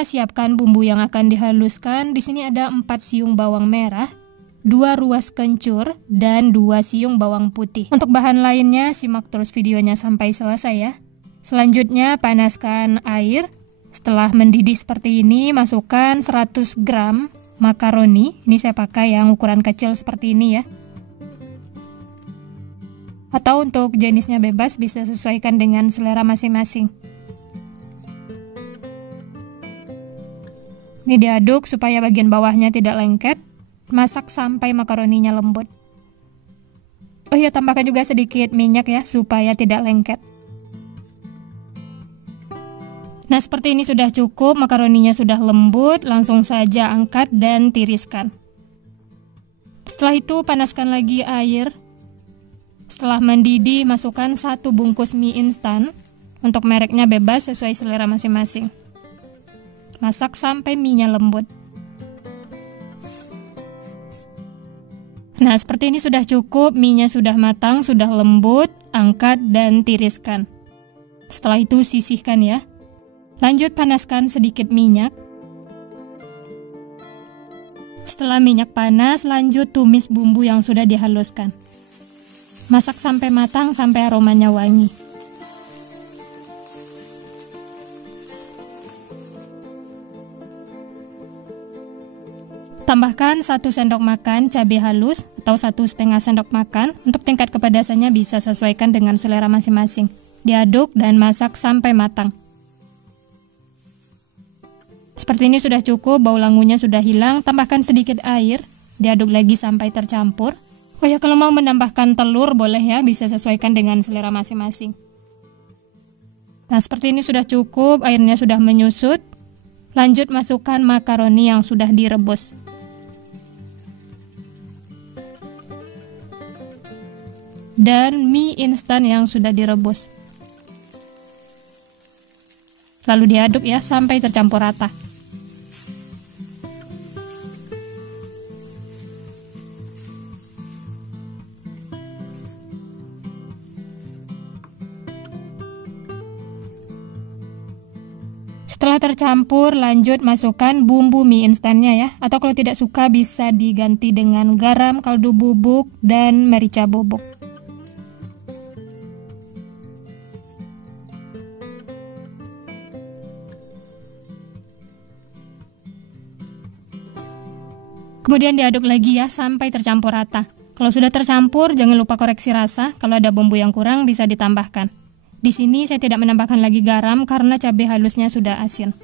Pertama, siapkan bumbu yang akan dihaluskan. Di sini ada 4 siung bawang merah, 2 ruas kencur, dan 2 siung bawang putih. Untuk bahan lainnya, simak terus videonya sampai selesai ya. Selanjutnya, panaskan air. Setelah mendidih seperti ini, masukkan 100 gram makaroni. Ini saya pakai yang ukuran kecil seperti ini ya. Atau untuk jenisnya bebas, bisa sesuaikan dengan selera masing-masing. Ini diaduk supaya bagian bawahnya tidak lengket. Masak sampai makaroninya lembut. Oh iya, tambahkan juga sedikit minyak ya, supaya tidak lengket. Nah, seperti ini sudah cukup, makaroninya sudah lembut, langsung saja angkat dan tiriskan. Setelah itu, panaskan lagi air. Setelah mendidih, masukkan 1 bungkus mie instan. Untuk mereknya bebas, sesuai selera masing-masing. Masak sampai mie-nya lembut. Nah, seperti ini sudah cukup, mie-nya sudah matang, sudah lembut, angkat dan tiriskan. Setelah itu sisihkan ya. Lanjut panaskan sedikit minyak. Setelah minyak panas, lanjut tumis bumbu yang sudah dihaluskan. Masak sampai matang, sampai aromanya wangi. Tambahkan 1 sendok makan cabai halus atau 1,5 sendok makan. Untuk tingkat kepedasannya bisa sesuaikan dengan selera masing-masing. Diaduk dan masak sampai matang. Seperti ini sudah cukup, bau langunya sudah hilang. Tambahkan sedikit air, diaduk lagi sampai tercampur. Oh ya, kalau mau menambahkan telur boleh ya, bisa sesuaikan dengan selera masing-masing. Nah, seperti ini sudah cukup, airnya sudah menyusut. Lanjut masukkan makaroni yang sudah direbus. Dan mie instan yang sudah direbus. Lalu diaduk ya sampai tercampur rata. Setelah tercampur, lanjut masukkan bumbu mie instannya ya. Atau kalau tidak suka bisa diganti dengan garam, kaldu bubuk, dan merica bubuk. Kemudian diaduk lagi ya sampai tercampur rata. Kalau sudah tercampur, jangan lupa koreksi rasa. Kalau ada bumbu yang kurang bisa ditambahkan. Di sini saya tidak menambahkan lagi garam karena cabai halusnya sudah asin.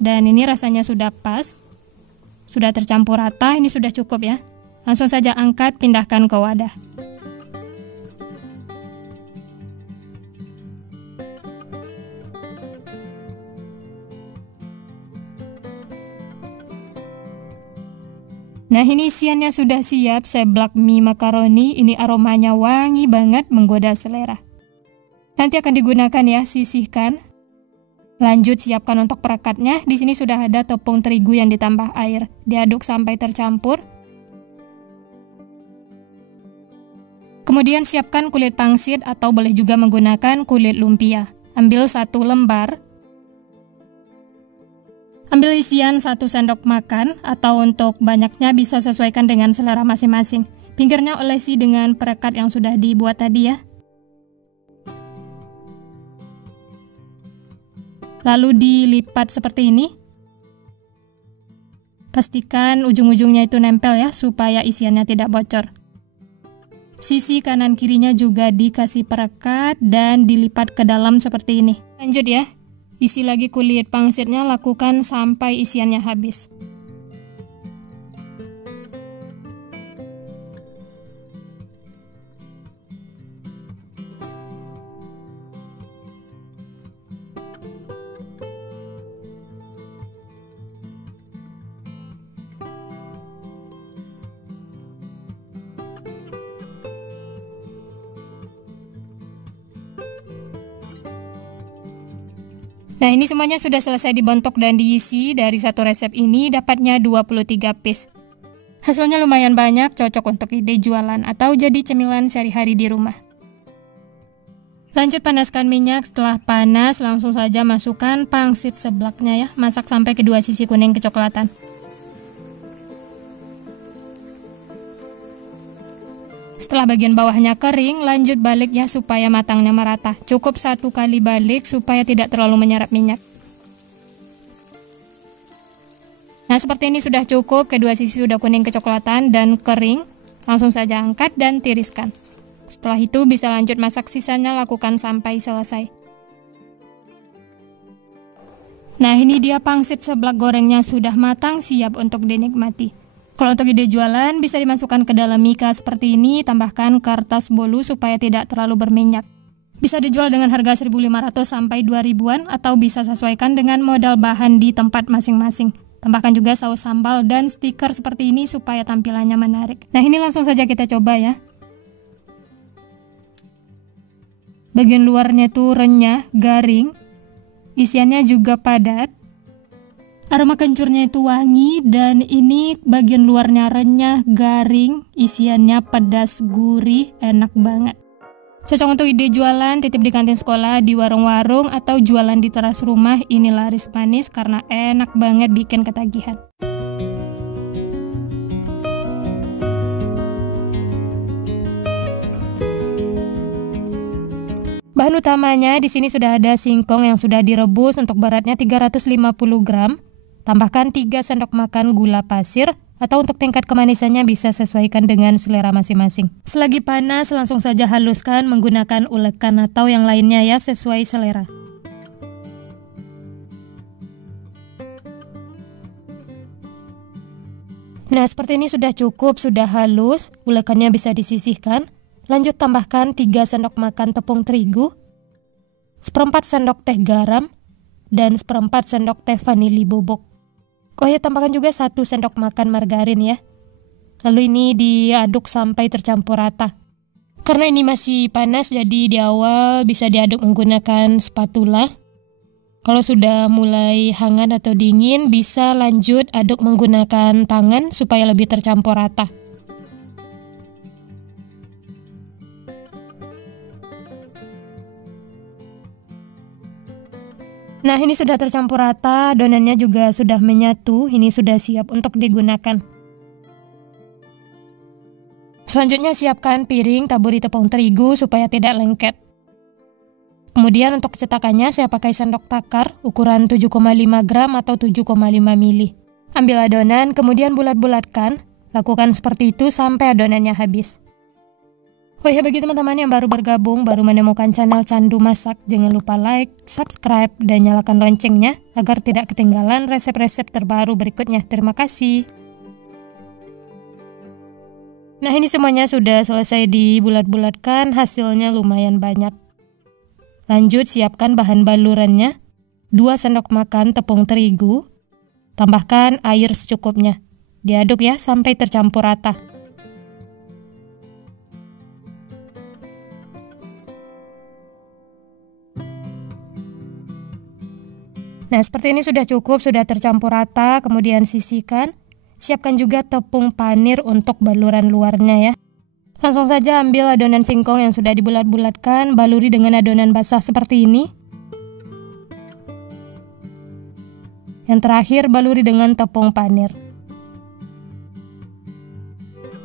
Dan ini rasanya sudah pas. Sudah tercampur rata, ini sudah cukup ya. Langsung saja angkat, pindahkan ke wadah. Nah, ini isiannya sudah siap, seblak mie makaroni. Ini aromanya wangi banget, menggoda selera. Nanti akan digunakan ya, sisihkan. Lanjut siapkan untuk perekatnya. Di sini sudah ada tepung terigu yang ditambah air. Diaduk sampai tercampur. Kemudian siapkan kulit pangsit atau boleh juga menggunakan kulit lumpia. Ambil 1 lembar. Ambil isian 1 sendok makan, atau untuk banyaknya bisa sesuaikan dengan selera masing-masing. Pinggirnya olesi dengan perekat yang sudah dibuat tadi ya. Lalu dilipat seperti ini. Pastikan ujung-ujungnya itu nempel ya, supaya isiannya tidak bocor. Sisi kanan kirinya juga dikasih perekat dan dilipat ke dalam seperti ini. Lanjut ya. Isi lagi kulit pangsitnya, lakukan sampai isiannya habis. Nah, ini semuanya sudah selesai dibentuk dan diisi. Dari satu resep ini dapatnya 23 piece. Hasilnya lumayan banyak, cocok untuk ide jualan atau jadi cemilan sehari-hari di rumah. Lanjut panaskan minyak, setelah panas langsung saja masukkan pangsit seblaknya ya. Masak sampai kedua sisi kuning kecoklatan. Setelah bagian bawahnya kering, lanjut balik ya supaya matangnya merata. Cukup 1 kali balik supaya tidak terlalu menyerap minyak. Nah, seperti ini sudah cukup, kedua sisi sudah kuning kecoklatan dan kering. Langsung saja angkat dan tiriskan. Setelah itu bisa lanjut masak sisanya, lakukan sampai selesai. Nah, ini dia pangsit seblak gorengnya sudah matang, siap untuk dinikmati. Kalau untuk ide jualan, bisa dimasukkan ke dalam mika seperti ini, tambahkan kertas bolu supaya tidak terlalu berminyak. Bisa dijual dengan harga 1.500 sampai 2.000-an atau bisa sesuaikan dengan modal bahan di tempat masing-masing. Tambahkan juga saus sambal dan stiker seperti ini supaya tampilannya menarik. Nah, ini langsung saja kita coba ya. Bagian luarnya tuh renyah, garing, isiannya juga padat. Aroma kencurnya itu wangi, dan ini bagian luarnya renyah, garing, isiannya pedas, gurih, enak banget. Cocok untuk ide jualan, titip di kantin sekolah, di warung-warung, atau jualan di teras rumah. Ini laris manis karena enak banget, bikin ketagihan. Bahan utamanya di sini sudah ada singkong yang sudah direbus untuk beratnya 350 gram. Tambahkan 3 sendok makan gula pasir, atau untuk tingkat kemanisannya bisa sesuaikan dengan selera masing-masing. Selagi panas, langsung saja haluskan menggunakan ulekan atau yang lainnya ya, sesuai selera. Nah, seperti ini sudah cukup, sudah halus, ulekannya bisa disisihkan. Lanjut tambahkan 3 sendok makan tepung terigu, 1/4 sendok teh garam, dan 1/4 sendok teh vanili bubuk. Oh ya, tambahkan juga 1 sendok makan margarin ya. Lalu ini diaduk sampai tercampur rata. Karena ini masih panas, jadi di awal bisa diaduk menggunakan spatula. Kalau sudah mulai hangat atau dingin, bisa lanjut aduk menggunakan tangan supaya lebih tercampur rata. Nah, ini sudah tercampur rata, adonannya juga sudah menyatu, ini sudah siap untuk digunakan. Selanjutnya siapkan piring, taburi tepung terigu supaya tidak lengket. Kemudian untuk cetakannya saya pakai sendok takar ukuran 7,5 gram atau 7,5 mili. Ambil adonan, kemudian bulat-bulatkan, lakukan seperti itu sampai adonannya habis. Oh ya, bagi teman-teman yang baru bergabung, baru menemukan channel Candu Masak, jangan lupa like, subscribe, dan nyalakan loncengnya agar tidak ketinggalan resep-resep terbaru berikutnya. Terima kasih. Nah, ini semuanya sudah selesai dibulat-bulatkan, hasilnya lumayan banyak. Lanjut siapkan bahan balurannya, 2 sendok makan tepung terigu, tambahkan air secukupnya. Diaduk ya sampai tercampur rata. Nah, seperti ini sudah cukup, sudah tercampur rata, kemudian sisihkan. Siapkan juga tepung panir untuk baluran luarnya ya. Langsung saja ambil adonan singkong yang sudah dibulat-bulatkan, baluri dengan adonan basah seperti ini. Yang terakhir, baluri dengan tepung panir.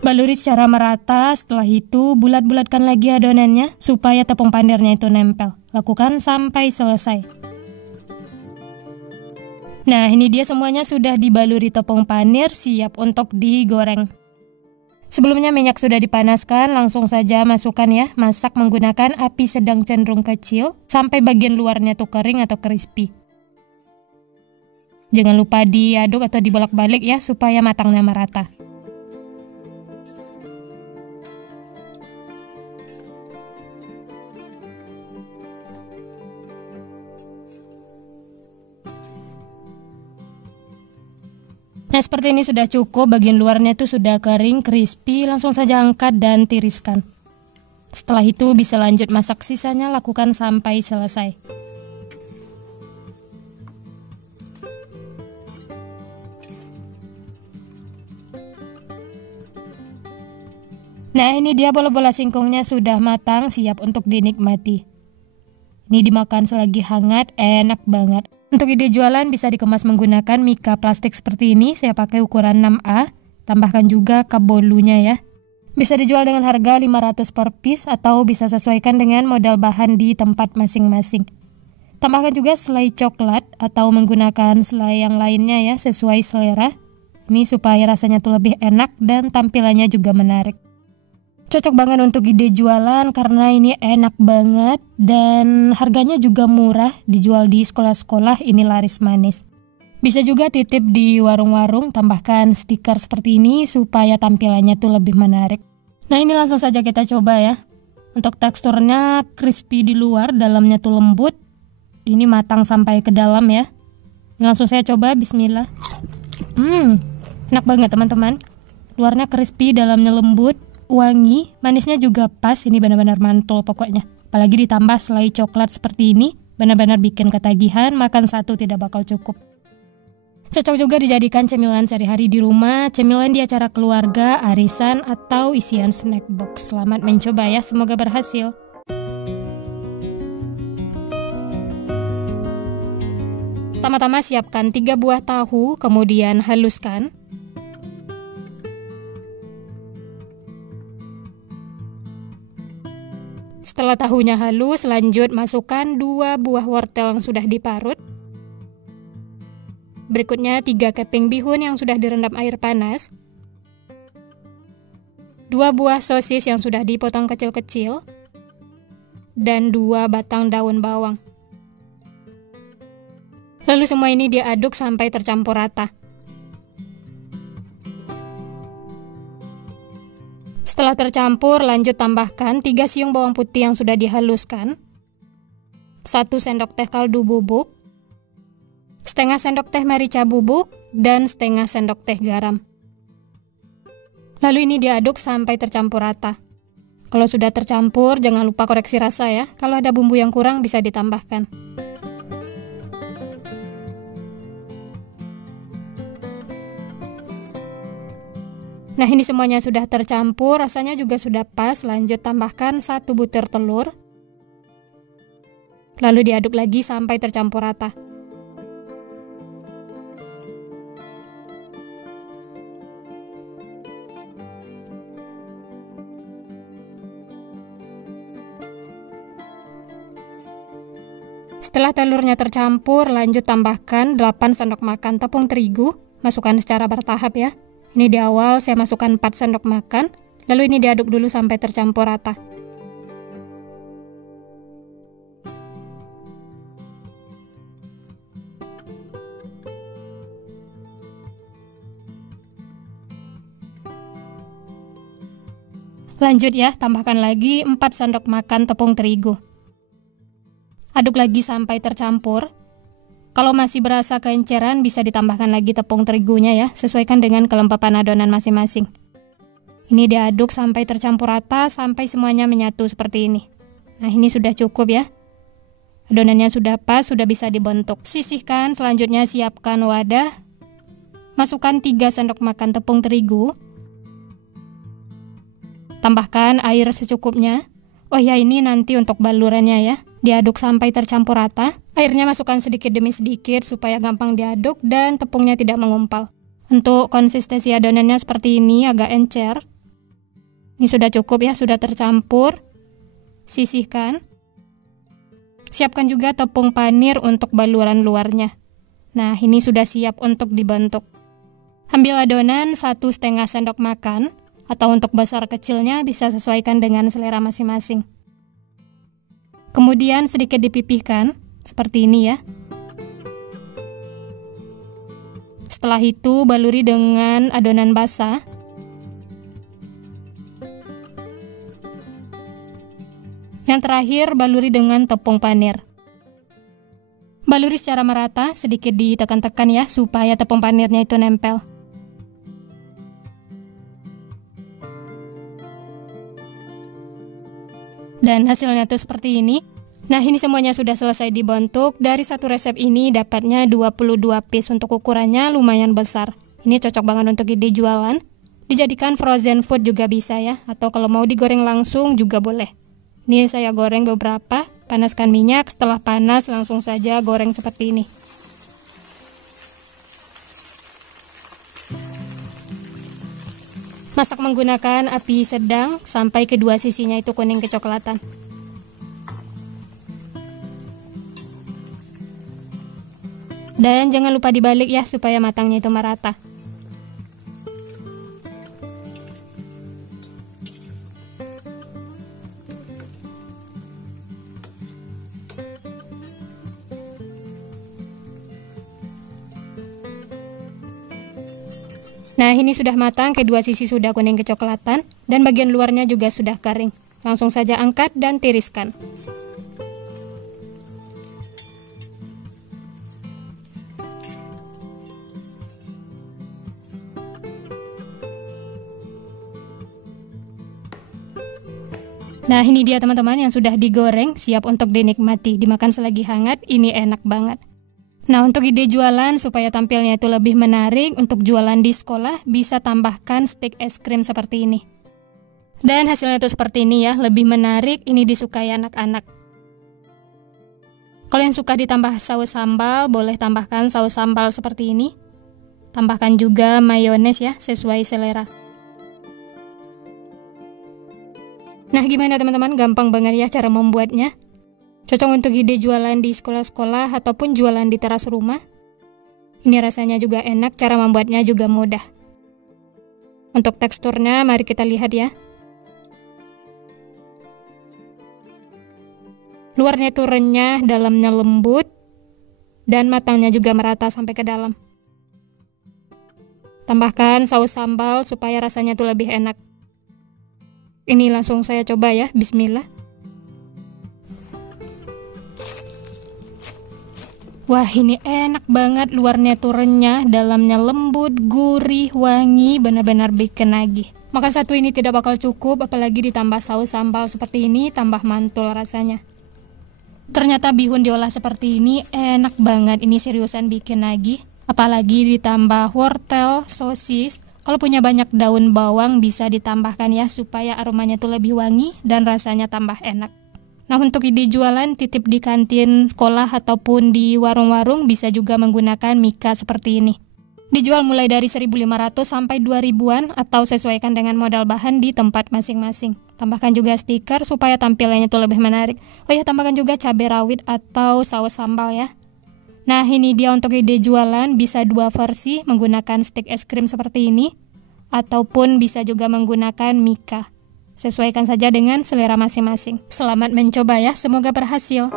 Baluri secara merata, setelah itu bulat-bulatkan lagi adonannya supaya tepung panirnya itu nempel. Lakukan sampai selesai. Nah, ini dia semuanya sudah dibaluri tepung panir, siap untuk digoreng. Sebelumnya minyak sudah dipanaskan, langsung saja masukkan ya. Masak menggunakan api sedang cenderung kecil, sampai bagian luarnya tuh kering atau crispy. Jangan lupa diaduk atau dibolak-balik ya, supaya matangnya merata. Nah, seperti ini sudah cukup, bagian luarnya itu sudah kering, crispy, langsung saja angkat dan tiriskan. Setelah itu bisa lanjut masak sisanya, lakukan sampai selesai. Nah, ini dia bola-bola singkongnya sudah matang, siap untuk dinikmati. Ini dimakan selagi hangat, enak banget. Untuk ide jualan bisa dikemas menggunakan mika plastik seperti ini. Saya pakai ukuran 6A. Tambahkan juga cup bolunya ya. Bisa dijual dengan harga 500 per piece atau bisa sesuaikan dengan modal bahan di tempat masing-masing. Tambahkan juga selai coklat atau menggunakan selai yang lainnya ya, sesuai selera. Ini supaya rasanya tuh lebih enak dan tampilannya juga menarik. Cocok banget untuk ide jualan karena ini enak banget dan harganya juga murah, dijual di sekolah-sekolah, ini laris manis. Bisa juga titip di warung-warung, tambahkan stiker seperti ini supaya tampilannya tuh lebih menarik. Nah ini langsung saja kita coba ya. Untuk teksturnya crispy di luar, dalamnya tuh lembut. Ini matang sampai ke dalam ya. Ini langsung saya coba, bismillah. Enak banget teman-teman. Luarnya crispy, dalamnya lembut, wangi, manisnya juga pas. Ini benar-benar mantul pokoknya. Apalagi ditambah selai coklat seperti ini, benar-benar bikin ketagihan, makan satu tidak bakal cukup. Cocok juga dijadikan cemilan sehari-hari di rumah, cemilan di acara keluarga, arisan, atau isian snack box. Selamat mencoba ya, semoga berhasil. Pertama-tama siapkan 3 buah tahu, kemudian haluskan. Setelah tahunya halus, lanjut masukkan 2 buah wortel yang sudah diparut. Berikutnya 3 keping bihun yang sudah direndam air panas. 2 buah sosis yang sudah dipotong kecil-kecil. Dan 2 batang daun bawang. Lalu semua ini diaduk sampai tercampur rata. Setelah tercampur, lanjut tambahkan 3 siung bawang putih yang sudah dihaluskan, 1 sendok teh kaldu bubuk, setengah sendok teh merica bubuk, dan setengah sendok teh garam. Lalu ini diaduk sampai tercampur rata. Kalau sudah tercampur, jangan lupa koreksi rasa ya. Kalau ada bumbu yang kurang bisa ditambahkan. Nah ini semuanya sudah tercampur, rasanya juga sudah pas. Lanjut tambahkan 1 butir telur. Lalu diaduk lagi sampai tercampur rata. Setelah telurnya tercampur, lanjut tambahkan 8 sendok makan tepung terigu. Masukkan secara bertahap ya. Ini di awal saya masukkan 4 sendok makan, lalu ini diaduk dulu sampai tercampur rata. Lanjut ya, tambahkan lagi 4 sendok makan tepung terigu. Aduk lagi sampai tercampur. Kalau masih berasa keenceran, bisa ditambahkan lagi tepung terigunya ya, sesuaikan dengan kelembapan adonan masing-masing. Ini diaduk sampai tercampur rata, sampai semuanya menyatu seperti ini. Nah ini sudah cukup ya. Adonannya sudah pas, sudah bisa dibentuk. Sisihkan, selanjutnya siapkan wadah. Masukkan 3 sendok makan tepung terigu. Tambahkan air secukupnya. Oh ya, ini nanti untuk balurannya ya. Diaduk sampai tercampur rata. Airnya masukkan sedikit demi sedikit supaya gampang diaduk dan tepungnya tidak mengumpal. Untuk konsistensi adonannya seperti ini, agak encer. Ini sudah cukup ya, sudah tercampur. Sisihkan. Siapkan juga tepung panir untuk baluran luarnya. Nah, ini sudah siap untuk dibentuk. Ambil adonan 1,5 sendok makan. Atau untuk besar kecilnya bisa sesuaikan dengan selera masing-masing. Kemudian sedikit dipipihkan, seperti ini ya. Setelah itu baluri dengan adonan basah. Yang terakhir baluri dengan tepung panir. Baluri secara merata, sedikit ditekan-tekan ya, supaya tepung panirnya itu nempel. Dan hasilnya tuh seperti ini. Nah ini semuanya sudah selesai dibentuk. Dari satu resep ini dapatnya 22 piece. Untuk ukurannya lumayan besar. Ini cocok banget untuk ide jualan. Dijadikan frozen food juga bisa ya. Atau kalau mau digoreng langsung juga boleh. Ini saya goreng beberapa. Panaskan minyak, setelah panas langsung saja goreng seperti ini. Masak menggunakan api sedang sampai kedua sisinya itu kuning kecoklatan. Dan jangan lupa dibalik ya supaya matangnya itu merata. Nah, ini sudah matang, kedua sisi sudah kuning kecoklatan, dan bagian luarnya juga sudah kering. Langsung saja angkat dan tiriskan. Nah, ini dia teman-teman yang sudah digoreng, siap untuk dinikmati. Dimakan selagi hangat, ini enak banget. Nah, untuk ide jualan supaya tampilnya itu lebih menarik, untuk jualan di sekolah bisa tambahkan stik es krim seperti ini. Dan hasilnya itu seperti ini ya, lebih menarik, ini disukai anak-anak. Kalau yang suka ditambah saus sambal, boleh tambahkan saus sambal seperti ini. Tambahkan juga mayones ya, sesuai selera. Nah, gimana teman-teman? Gampang banget ya cara membuatnya. Cocok untuk ide jualan di sekolah-sekolah ataupun jualan di teras rumah. Ini rasanya juga enak, cara membuatnya juga mudah. Untuk teksturnya, mari kita lihat ya. Luarnya itu renyah, dalamnya lembut, dan matangnya juga merata sampai ke dalam. Tambahkan saus sambal supaya rasanya itu lebih enak. Ini langsung saya coba ya, bismillah. Wah, ini enak banget, luarnya tuh renyah, dalamnya lembut, gurih, wangi, benar-benar bikin nagih. Makan satu ini tidak bakal cukup, apalagi ditambah saus sambal seperti ini, tambah mantul rasanya. Ternyata bihun diolah seperti ini enak banget, ini seriusan bikin nagih. Apalagi ditambah wortel, sosis. Kalau punya banyak daun bawang bisa ditambahkan ya, supaya aromanya tuh lebih wangi dan rasanya tambah enak. Nah, untuk ide jualan titip di kantin sekolah ataupun di warung-warung bisa juga menggunakan mika seperti ini. Dijual mulai dari 1.500 sampai 2.000-an atau sesuaikan dengan modal bahan di tempat masing-masing. Tambahkan juga stiker supaya tampilannya itu lebih menarik. Oh ya, tambahkan juga cabai rawit atau saus sambal ya. Nah, ini dia untuk ide jualan, bisa dua versi menggunakan stik es krim seperti ini ataupun bisa juga menggunakan mika. Sesuaikan saja dengan selera masing-masing. Selamat mencoba ya, semoga berhasil.